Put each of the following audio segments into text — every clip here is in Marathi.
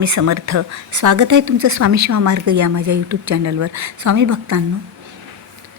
मी समर्थ. स्वागत आहे तुमचं स्वामी शिवा मार्ग या माझ्या यूट्यूब चॅनलवर स्वामी भक्तांनो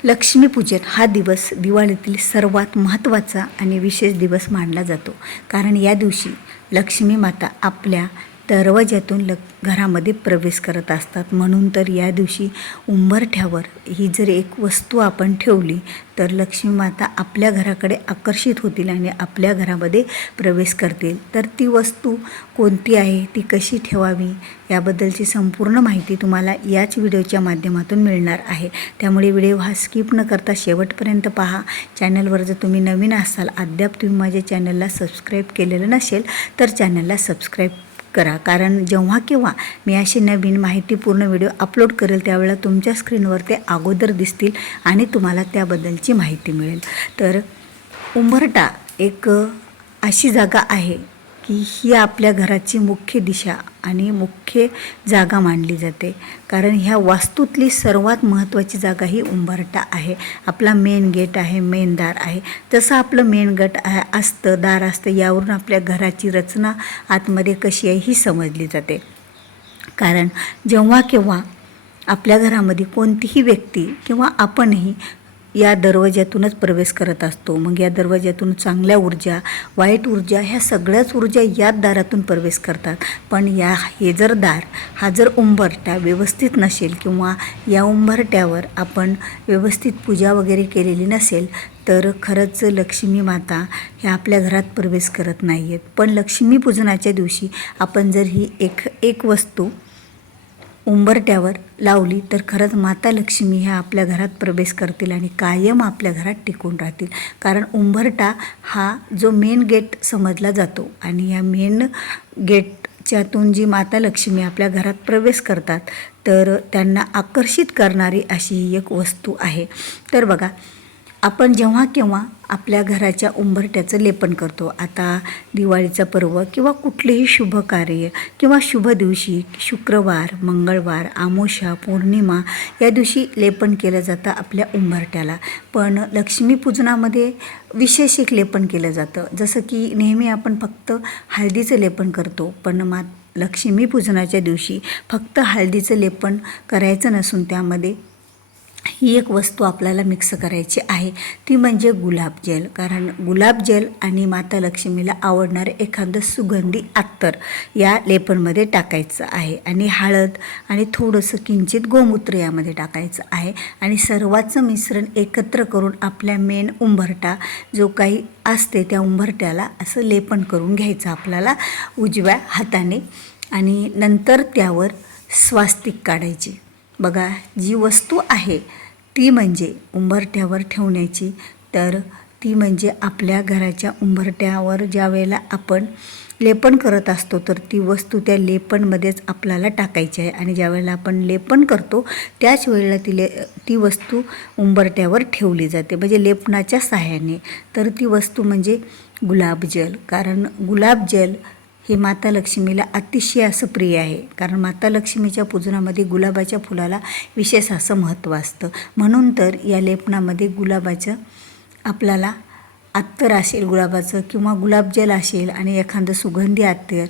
लक्ष्मीपूजन हा दिवस दिवाळीतील सर्वात महत्त्वाचा आणि विशेष दिवस मानला जातो. कारण या दिवशी लक्ष्मी माता आपल्या दरवाज्यातून ल घरामध्ये प्रवेश करत असतात. म्हणून तर या दिवशी उंबरठ्यावर ही जर एक वस्तू आपण ठेवली तर लक्ष्मी माता आपल्या घराकडे आकर्षित होतील आणि आपल्या घरामध्ये प्रवेश करतील. तर ती वस्तू कोणती आहे ती कशी ठेवावी याबद्दलची संपूर्ण माहिती तुम्हाला याच व्हिडिओच्या माध्यमातून मिळणार आहे. त्यामुळे व्हिडिओ हा स्किप न करता शेवटपर्यंत पहा. चॅनलवर जर तुम्ही नवीन असाल अद्याप तुम्ही माझ्या चॅनलला सबस्क्राईब केलेलं नसेल तर चॅनलला सबस्क्राईब करा. कारण जेव्हा केव्हा मी अशी नवीन माहितीपूर्ण व्हिडिओ अपलोड करेल त्यावेळेला तुमच्या स्क्रीनवर ते अगोदर दिसतील आणि तुम्हाला त्याबद्दलची माहिती मिळेल. तर उंबरटा एक अशी जागा आहे की ही आपल्या घराची मुख्य दिशा आणि मुख्य जागा मानली जाते. कारण ह्या वास्तूतली सर्वात महत्त्वाची जागा ही उंबरटा आहे. आपला मेन गेट आहे मेन दार आहे. जसं आपलं मेन गट आहे असतं दार असतं यावरून आपल्या घराची रचना आतमध्ये कशी आहे ही समजली जाते. कारण जेव्हा केव्हा आपल्या घरामध्ये कोणतीही व्यक्ती किंवा आपणही या दरवाज्यातूनच प्रवेश करत असतो. मग या दरवाज्यातून चांगल्या ऊर्जा वाईट ऊर्जा ह्या सगळ्याच ऊर्जा याच दारातून प्रवेश करतात. पण या हे जर दार हा जर उंबरटा व्यवस्थित नसेल किंवा या उंबरट्यावर आपण व्यवस्थित पूजा वगैरे केलेली नसेल तर खरंच लक्ष्मी माता ह्या आपल्या घरात प्रवेश करत नाही आहेत पण लक्ष्मीपूजनाच्या दिवशी आपण जर ही एक एक वस्तू उंबरट्यावर लावली तर खरंच माता लक्ष्मी ह्या आपल्या घरात प्रवेश करतील आणि कायम आपल्या घरात टिकून राहतील. कारण उंबरटा हा जो मेन गेट समजला जातो आणि या मेन गेटच्यातून जी माता लक्ष्मी आपल्या घरात प्रवेश करतात तर त्यांना आकर्षित करणारी अशी ही एक वस्तू आहे. तर बघा आपण जेव्हा केव्हा आपल्या घराच्या उंबरट्याचं लेपन करतो आता दिवाळीचा पर्व किंवा कुठलेही शुभ कार्य किंवा शुभ दिवशी शुक्रवार मंगळवार आमोशा पौर्णिमा या दिवशी लेपन केलं जातं आपल्या उंबरट्याला पण लक्ष्मीपूजनामध्ये विशेष एक लेपन केलं जातं. जसं की नेहमी आपण फक्त हळदीचं लेपन करतो पण मा लक्ष्मीपूजनाच्या दिवशी फक्त हळदीचं लेपन करायचं नसून त्यामध्ये ही एक वस्तू आपल्याला मिक्स करायची आहे. ती म्हणजे गुलाब जेल. कारण गुलाब जेल आणि माता लक्ष्मीला आवडणारं एखादं सुगंधी अत्तर या लेपनमध्ये टाकायचं आहे. आणि हळद आणि थोडंसं किंचित गोमूत्र यामध्ये टाकायचं आहे. आणि सर्वाचं मिश्रण एकत्र करून आपल्या मेन उंबरटा जो काही असते त्या उंबरट्याला असं लेपन करून घ्यायचं आपल्याला उजव्या हाताने. आणि नंतर त्यावर स्वास्तिक काढायची. बघा जी वस्तू आहे ती म्हणजे उंबरठ्यावर ठेवण्याची. तर ती म्हणजे आपल्या घराच्या उंबरट्यावर ज्या वेळेला आपण लेपन करत असतो तर ती वस्तू त्या लेपणमध्येच आपल्याला टाकायची आहे. आणि ज्या वेळेला आपण लेपन करतो त्याच वेळेला ती ले ती वस्तू उंबरट्यावर ठेवली जाते. म्हणजे लेपनाच्या सहाय्याने. तर ती वस्तू म्हणजे गुलाबजल. कारण गुलाबजल हे माता लक्ष्मीला अतिशय असं प्रिय आहे. कारण माता लक्ष्मीच्या पूजनामध्ये गुलाबाच्या फुलाला विशेष असं महत्त्व असतं. म्हणून तर या लेपनामध्ये गुलाबाचं आपल्याला अत्तर असेल गुलाबाचं किंवा गुलाबजल असेल आणि एखादं सुगंधी अत्तर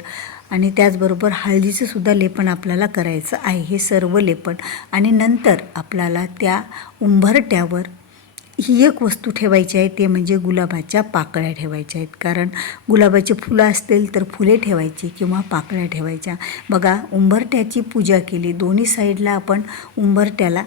आणि त्याचबरोबर हळदीचं सुद्धा लेपन आपल्याला करायचं आहे. हे सर्व लेपन आणि नंतर आपल्याला त्या उंबरट्यावर ही एक वस्तू ठेवायची आहे ते म्हणजे गुलाबाच्या पाकळ्या ठेवायच्या आहेत. कारण गुलाबाचे फुलं असतील तर फुले ठेवायची किंवा पाकळ्या ठेवायच्या. बघा उंबरट्याची पूजा केली दोन्ही साईडला आपण उंबरट्याला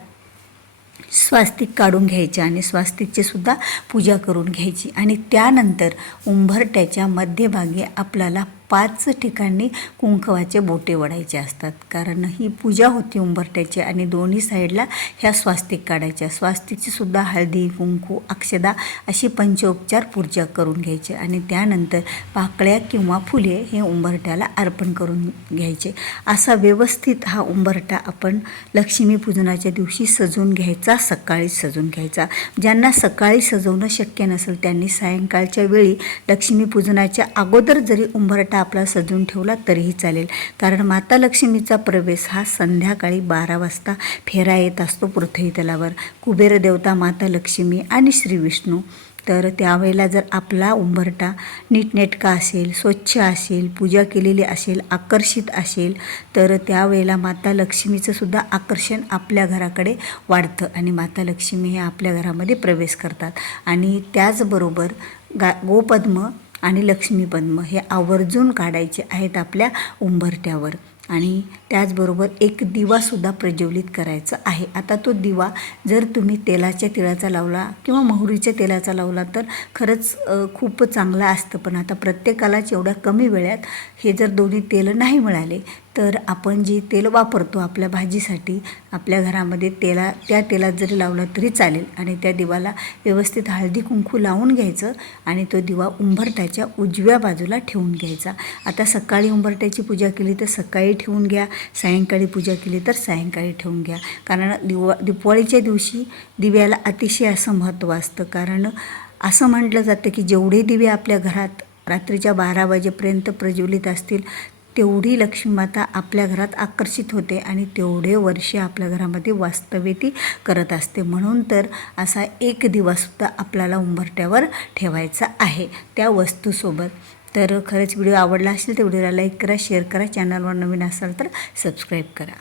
स्वास्तिक काढून घ्यायचे आणि स्वास्तिकची सुद्धा पूजा करून घ्यायची. आणि त्यानंतर उंबरट्याच्या मध्यभागी आपल्याला पाच ठिकाणी कुंकवाचे बोटे वडायचे असतात. कारण ही पूजा होती उंबरट्याची आणि दोन्ही साईडला ह्या स्वास्तिक काढायच्या. स्वास्तिकची सुद्धा हळदी कुंकू अक्षदा अशी पंचोपचार पूजा करून घ्यायचे आणि त्यानंतर पाकळ्या किंवा फुले हे उंबरट्याला अर्पण करून घ्यायचे. असा व्यवस्थित हा उंबरटा आपण लक्ष्मीपूजनाच्या दिवशी सजवून घ्यायचा सकाळी सजवून घ्यायचा. ज्यांना सकाळी सजवणं शक्य नसेल त्यांनी सायंकाळच्या वेळी लक्ष्मीपूजनाच्या अगोदर जरी उंबरटा आपला सजून ठेवला तरीही चालेल. कारण माता लक्ष्मीचा प्रवेश हा संध्याकाळी बारा वाजता फेरा येत असतो पृथ्वी तलावर. कुबेर देवता माता लक्ष्मी आणि श्री विष्णू. तर त्यावेळेला जर आपला उंबरटा नीटनेटका असेल स्वच्छ असेल पूजा केलेली असेल आकर्षित असेल तर त्यावेळेला माता लक्ष्मीचं सुद्धा आकर्षण आपल्या घराकडे वाढतं आणि माता लक्ष्मी हे आपल्या घरामध्ये प्रवेश करतात. आणि त्याचबरोबर गा गोपद्म आणि लक्ष्मीपद्म हे आवर्जून काढायचे आहेत आपल्या उंबरट्यावर आणि त्याचबरोबर एक दिवासुद्धा प्रज्वलित करायचा आहे. आता तो दिवा जर तुम्ही तेलाच्या तिळाचा लावला किंवा मोहरीच्या तेलाचा लावला तर खरंच खूप चांगला असतं. पण आता प्रत्येकालाच एवढ्या कमी वेळात हे जर दोन्ही तेल नाही मिळाले तर आपण जे तेल वापरतो आपल्या भाजीसाठी आपल्या घरामध्ये तेला त्या तेलात जरी लावला तरी चालेल. आणि त्या दिवाला व्यवस्थित हळदी कुंकू लावून घ्यायचं आणि तो दिवा उंबरट्याच्या उजव्या बाजूला ठेवून घ्यायचा. आता सकाळी उंबरट्याची पूजा केली तर सकाळी ठेवून घ्या सायंकाळी पूजा केली तर सायंकाळी ठेवून घ्या. कारण दिवा दिवाळीच्या दिवशी दिव्याला अतिशय असं महत्त्व असतं. कारण असं म्हटलं जातं की जेवढे दिवे आपल्या घरात रात्रीच्या बारा वाजेपर्यंत प्रज्वलित असतील तेवढी लक्ष्मीमाता आपल्या घरात आकर्षित होते आणि तेवढे वर्षे आपल्या घरामध्ये वास्तव्य ती करत असते. म्हणून तर असा एक दिवससुद्धा आपल्याला उंबरट्यावर ठेवायचा आहे त्या वस्तूसोबत. तर खरंच व्हिडिओ आवडला असेल तर व्हिडिओला लाईक करा शेअर करा चॅनलवर नवीन असाल तर सबस्क्राईब करा.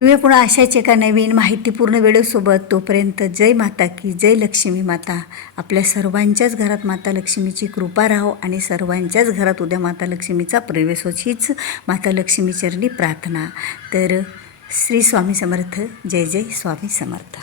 तुम्ही पुन्हा अशाच एका नवीन माहितीपूर्ण व्हिडिओसोबत तोपर्यंत जय माता की जय लक्ष्मी माता. आपल्या सर्वांच्याच घरात माता लक्ष्मीची कृपा राहो आणि सर्वांच्याच घरात उद्या माता लक्ष्मीचा प्रवेश होचीच माता लक्ष्मी चरणी प्रार्थना. तर श्री स्वामी समर्थ. जय जय स्वामी समर्थ.